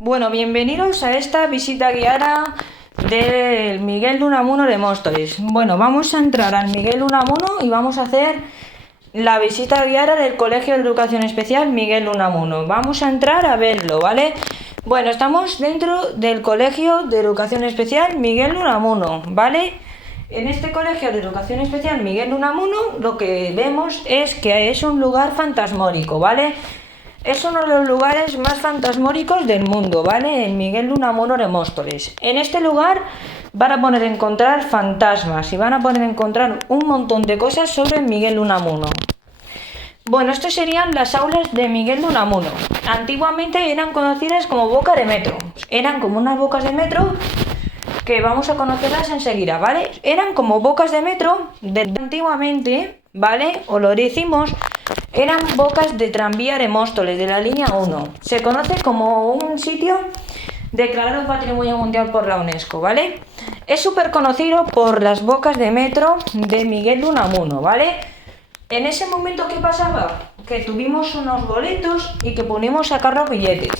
Bueno, bienvenidos a esta visita guiada del Miguel de Unamuno de Móstoles. Bueno, vamos a entrar al Miguel de Unamuno y vamos a hacer la visita guiada del Colegio de Educación Especial Miguel de Unamuno. Vamos a entrar a verlo, ¿vale? Bueno, estamos dentro del Colegio de Educación Especial Miguel de Unamuno, ¿vale? En este Colegio de Educación Especial Miguel de Unamuno lo que vemos es que es un lugar fantasmórico, ¿vale? Es uno de los lugares más fantasmóricos del mundo, ¿vale? En Miguel de Unamuno de Móstoles. En este lugar van a poder encontrar fantasmas y van a poder encontrar un montón de cosas sobre Miguel de Unamuno. Bueno, estas serían las aulas de Miguel de Unamuno. Antiguamente eran conocidas como bocas de metro. Eran como unas bocas de metro que vamos a conocerlas enseguida, ¿vale? Eran como bocas de metro de antiguamente, ¿vale? O lo decimos, eran bocas de tranvía de Móstoles, de la línea 1. Se conoce como un sitio declarado Patrimonio Mundial por la UNESCO, ¿vale? Es súper conocido por las bocas de metro de Miguel de Unamuno, ¿vale? En ese momento, ¿qué pasaba? Que tuvimos unos boletos y que pudimos sacar los billetes,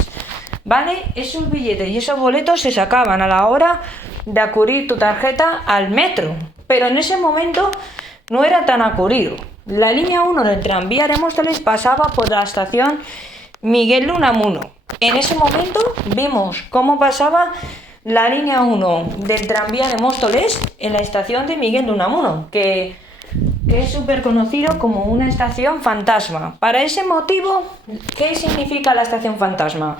¿vale? Esos billetes y esos boletos se sacaban a la hora de acudir tu tarjeta al metro, pero en ese momento no era tan acudido. La línea 1 del tranvía de Móstoles pasaba por la estación Miguel de Unamuno. En ese momento vimos cómo pasaba la línea 1 del tranvía de Móstoles en la estación de Miguel de Unamuno, que es súper conocido como una estación fantasma. Para ese motivo, ¿qué significa la estación fantasma?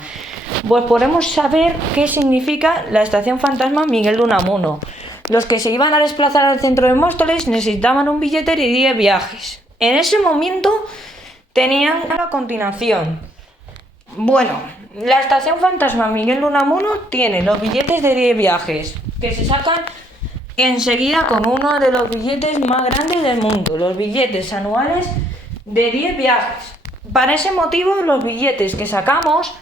Pues podemos saber qué significa la estación fantasma Miguel de Unamuno. Los que se iban a desplazar al centro de Móstoles necesitaban un billete de 10 viajes. En ese momento tenían a continuación. Bueno, la estación fantasma Miguel de Unamuno tiene los billetes de 10 viajes que se sacan enseguida con uno de los billetes más grandes del mundo, los billetes anuales de 10 viajes. Para ese motivo, los billetes que sacamos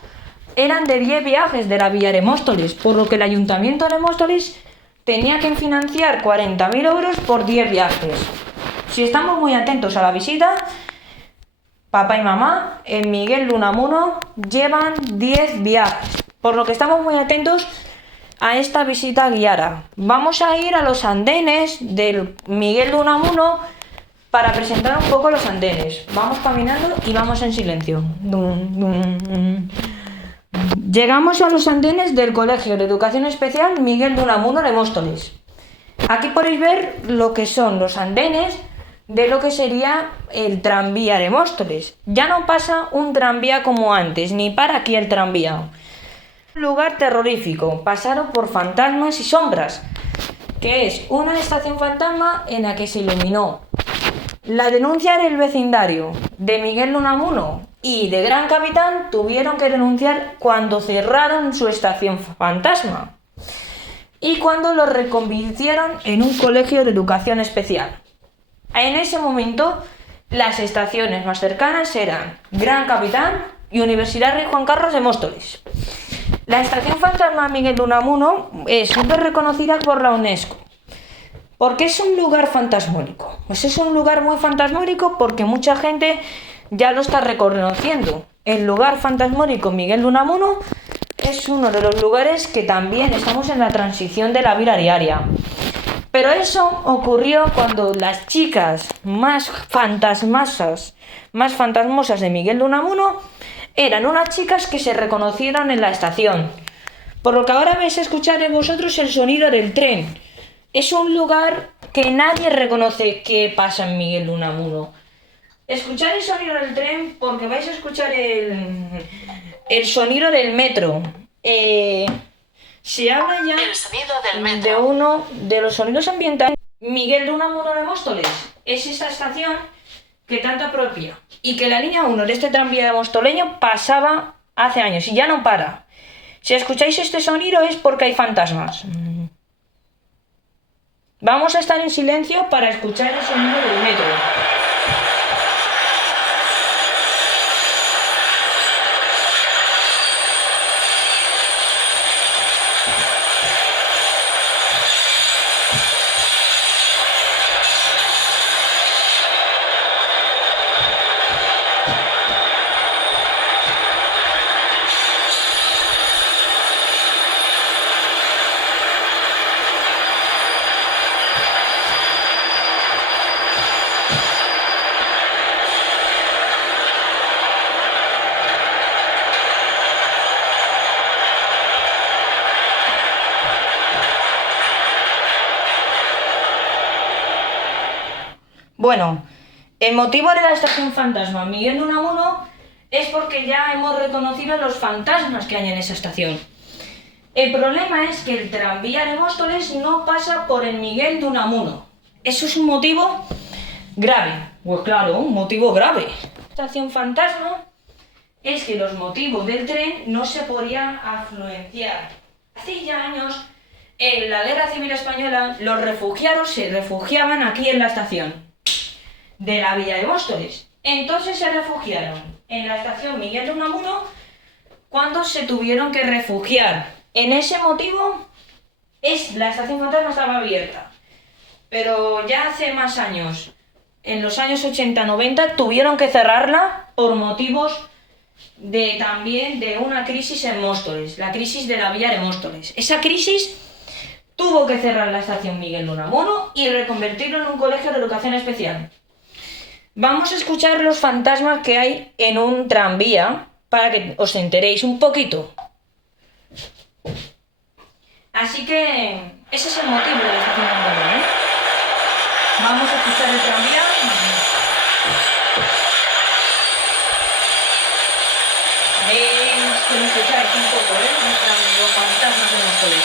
eran de 10 viajes de la vía de Móstoles, por lo que el Ayuntamiento de Móstoles tenía que financiar 40.000 euros por 10 viajes. Si estamos muy atentos a la visita, papá y mamá en Miguel de Unamuno llevan 10 viajes, por lo que estamos muy atentos a esta visita guiada. Vamos a ir a los andenes del Miguel de Unamuno para presentar un poco los andenes. Vamos caminando y vamos en silencio. Llegamos a los andenes del Colegio de Educación Especial Miguel de Unamuno de Móstoles. Aquí podéis ver lo que son los andenes de lo que sería el tranvía de Móstoles. Ya no pasa un tranvía como antes, ni para aquí el tranvía. Un lugar terrorífico, pasado por fantasmas y sombras, que es una estación fantasma en la que se iluminó. La denuncia del vecindario de Miguel de Unamuno y de Gran Capitán tuvieron que denunciar cuando cerraron su estación fantasma y cuando lo reconvirtieron en un colegio de educación especial. En ese momento, las estaciones más cercanas eran Gran Capitán y Universidad Rey Juan Carlos de Móstoles. La estación fantasma Miguel de Unamuno es súper reconocida por la UNESCO. ¿Por qué es un lugar fantasmórico? Pues es un lugar muy fantasmórico porque mucha gente ya lo está reconociendo. El lugar fantasmórico Miguel de Unamuno es uno de los lugares que también estamos en la transición de la vida diaria. Pero eso ocurrió cuando las chicas más fantasmosas de Miguel de Unamuno eran unas chicas que se reconocieron en la estación. Por lo que ahora vais a escuchar en vosotros el sonido del tren. Es un lugar que nadie reconoce qué pasa en Miguel de Unamuno. Escuchad el sonido del tren porque vais a escuchar el sonido del metro. Se habla ya El sonido del metro. de uno de los sonidos ambientales. Miguel de Unamuno de Móstoles es esta estación que tanto apropia y que la línea 1 de este tranvía mostoleño pasaba hace años y ya no para. Si escucháis este sonido es porque hay fantasmas. Vamos a estar en silencio para escuchar el sonido del metro. Bueno, el motivo de la estación fantasma Miguel de Unamuno es porque ya hemos reconocido los fantasmas que hay en esa estación. El problema es que el tranvía de Móstoles no pasa por el Miguel de Unamuno. Eso es un motivo grave. Pues claro, un motivo grave. La estación fantasma es que los motivos del tren no se podían afluenciar. Hace ya años, en la Guerra Civil Española, los refugiados se refugiaban aquí en la estación de la villa de Móstoles. Entonces se refugiaron en la estación Miguel de Unamuno cuando se tuvieron que refugiar. En ese motivo, la estación fantasma estaba abierta. Pero ya hace más años, en los años 80-90, tuvieron que cerrarla por motivos también de una crisis en Móstoles, la crisis de la villa de Móstoles. Esa crisis tuvo que cerrar la estación Miguel de Unamuno y reconvertirlo en un colegio de educación especial. Vamos a escuchar los fantasmas que hay en un tranvía para que os enteréis un poquito. Así que ese es el motivo de la estación fantasma, ¿eh? Vamos a escuchar el tranvía. Que me escucháis un poco, los fantasmas de Móstoles.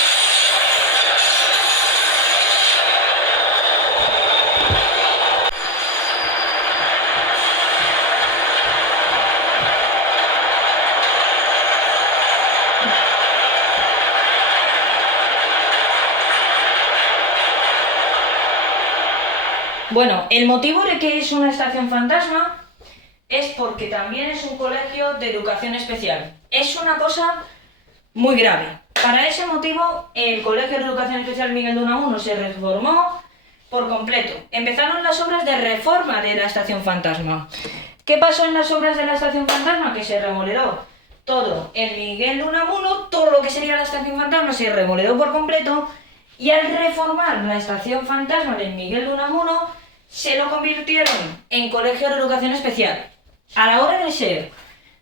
Bueno, el motivo de que es una estación fantasma es porque también es un colegio de educación especial. Es una cosa muy grave. Para ese motivo, el Colegio de Educación Especial Miguel de Unamuno se reformó por completo. Empezaron las obras de reforma de la estación fantasma. ¿Qué pasó en las obras de la estación fantasma? Que se remodeló todo. En Miguel de Unamuno, todo lo que sería la estación fantasma se remodeló por completo, y al reformar la estación fantasma de Miguel de Unamuno, se lo convirtieron en Colegio de Educación Especial. A la hora de ser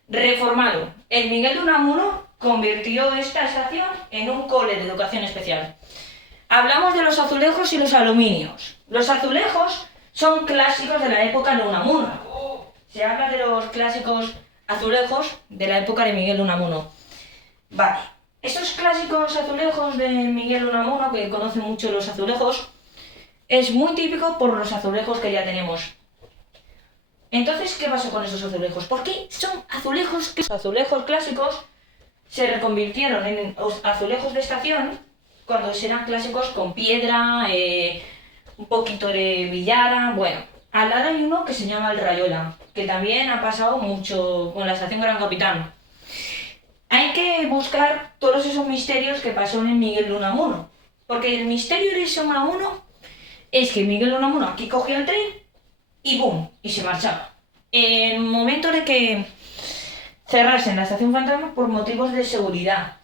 reformado, el Miguel de Unamuno convirtió esta estación en un cole de educación especial. Hablamos de los azulejos y los aluminios. Los azulejos son clásicos de la época de Unamuno. Se habla de los clásicos azulejos de la época de Miguel de Unamuno. Vale, esos clásicos azulejos de Miguel de Unamuno, que conocen mucho los azulejos, es muy típico por los azulejos que ya tenemos. Entonces, ¿qué pasó con esos azulejos? ¿Por qué son azulejos? Los azulejos clásicos se reconvirtieron en azulejos de estación cuando eran clásicos con piedra, un poquito de villara. Bueno, al lado hay uno que se llama el Rayola, que también ha pasado mucho con la estación Gran Capitán. Hay que buscar todos esos misterios que pasó en Miguel de Unamuno, porque el misterio de ese Unamuno es que Miguel de Unamuno aquí cogía el tren y ¡boom! Y se marchaba. En el momento de que cerrasen la estación fantasma por motivos de seguridad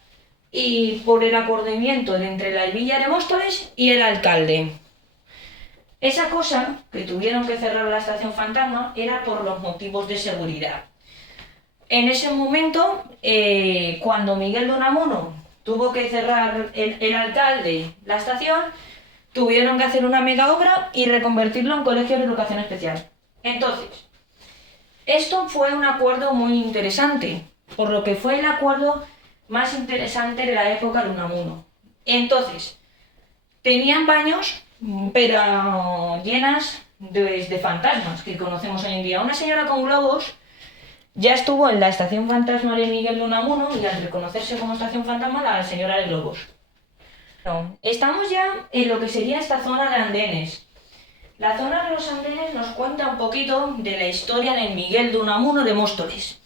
y por el acordamiento entre la villa de Móstoles y el alcalde. Esa cosa que tuvieron que cerrar la estación fantasma era por los motivos de seguridad. En ese momento, cuando Miguel de Unamuno tuvo que cerrar el alcalde la estación, tuvieron que hacer una mega obra y reconvertirlo en colegio de educación especial. Entonces, esto fue un acuerdo muy interesante, por lo que fue el acuerdo más interesante de la época de Unamuno. Entonces, tenían baños, pero llenas de fantasmas que conocemos hoy en día. Una señora con globos ya estuvo en la estación fantasma de Miguel de Unamuno y al reconocerse como estación fantasma, la señora de globos. Bueno, estamos ya en lo que sería esta zona de andenes. La zona de los andenes nos cuenta un poquito de la historia de Miguel de Unamuno de Móstoles.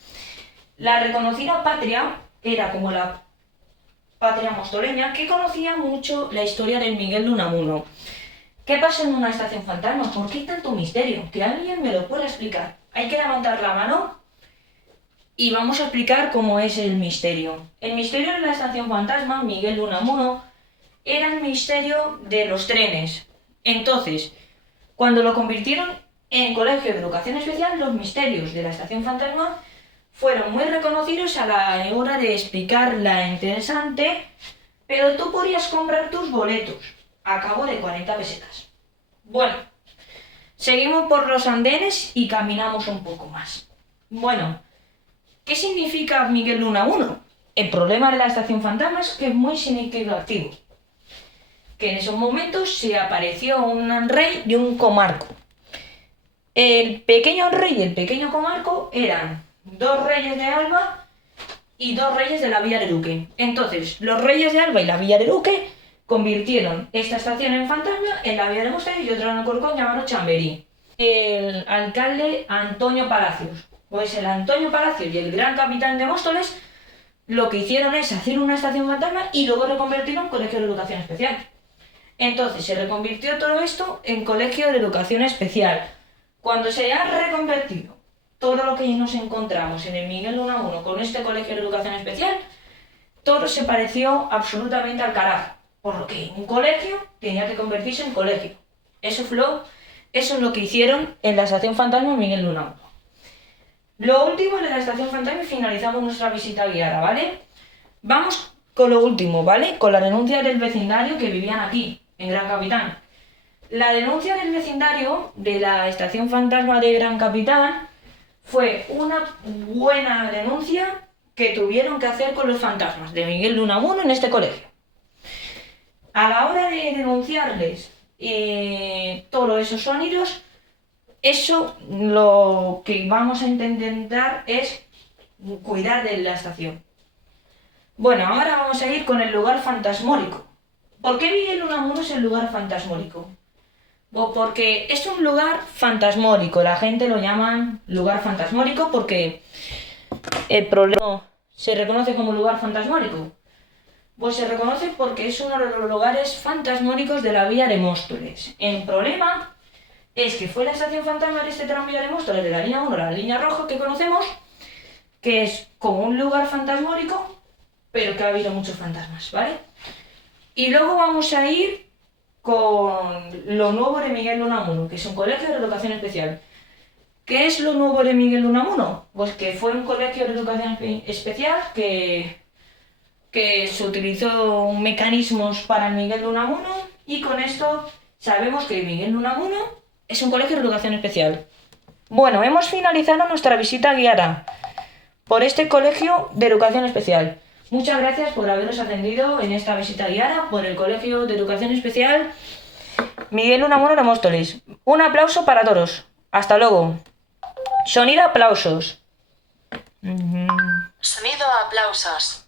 La reconocida patria era como la patria mostoleña, que conocía mucho la historia de Miguel de Unamuno. ¿Qué pasó en una estación fantasma? ¿Por qué tanto misterio? Que alguien me lo pueda explicar. Hay que levantar la mano y vamos a explicar cómo es el misterio. El misterio de la estación fantasma, Miguel de Unamuno, era el misterio de los trenes. Entonces, cuando lo convirtieron en colegio de educación especial, los misterios de la estación fantasma fueron muy reconocidos a la hora de explicarla interesante, pero tú podías comprar tus boletos a cabo de 40 pesetas. Bueno, Seguimos por los andenes y caminamos un poco más. Bueno, ¿qué significa Miguel de Unamuno? El problema de la estación fantasma es que es muy significativo. Que en esos momentos se apareció un rey y un comarco. El pequeño rey y el pequeño comarco eran 2 reyes de Alba y 2 reyes de la Villa de Duque. Entonces, los reyes de Alba y la Villa de Duque convirtieron esta estación en fantasma en la Villa de Móstoles y otra en Alcorcón llamado Chamberí. El alcalde Antonio Palacios. Pues el Antonio Palacios y el gran capitán de Móstoles lo que hicieron es hacer una estación fantasma y luego reconvertirlo en colegio de educación especial. Entonces se reconvirtió todo esto en colegio de educación especial. Cuando se ha reconvertido todo lo que nos encontramos en el Miguel de Unamuno con este colegio de educación especial, todo se pareció absolutamente al carajo. Por lo que un colegio tenía que convertirse en colegio. Eso es lo que hicieron en la estación fantasma Miguel de Unamuno. Lo último de la estación fantasma y finalizamos nuestra visita guiada, ¿vale? Vamos con lo último, ¿vale? Con la denuncia del vecindario que vivían aquí, en Gran Capitán. La denuncia del vecindario de la estación fantasma de Gran Capitán fue una buena denuncia que tuvieron que hacer con los fantasmas de Miguel de Unamuno en este colegio. A la hora de denunciarles todos esos sonidos, eso lo que vamos a intentar es cuidar de la estación. Bueno, ahora vamos a ir con el lugar fantasmórico. ¿Por qué Miguel de Unamuno es el lugar fantasmórico? Porque es un lugar fantasmórico, la gente lo llama lugar fantasmórico porque el problema se reconoce como lugar fantasmórico. Pues se reconoce porque es uno de los lugares fantasmóricos de la Villa de Móstoles. El problema es que fue la estación fantasma de este tranvía de Móstoles, de la línea 1 a la línea roja que conocemos, que es como un lugar fantasmórico, pero que ha habido muchos fantasmas, ¿vale? Y luego vamos a ir con lo nuevo de Miguel de Unamuno, que es un colegio de educación especial. ¿Qué es lo nuevo de Miguel de Unamuno? Pues que fue un colegio de educación especial que se utilizó mecanismos para el Miguel de Unamuno y con esto sabemos que Miguel de Unamuno es un colegio de educación especial. Bueno, hemos finalizado nuestra visita guiada por este colegio de educación especial. Muchas gracias por haberos atendido en esta visita guiada por el Colegio de Educación Especial Miguel de Unamuno de Móstoles. Un aplauso para todos. Hasta luego. Sonido aplausos. Sonido aplausos.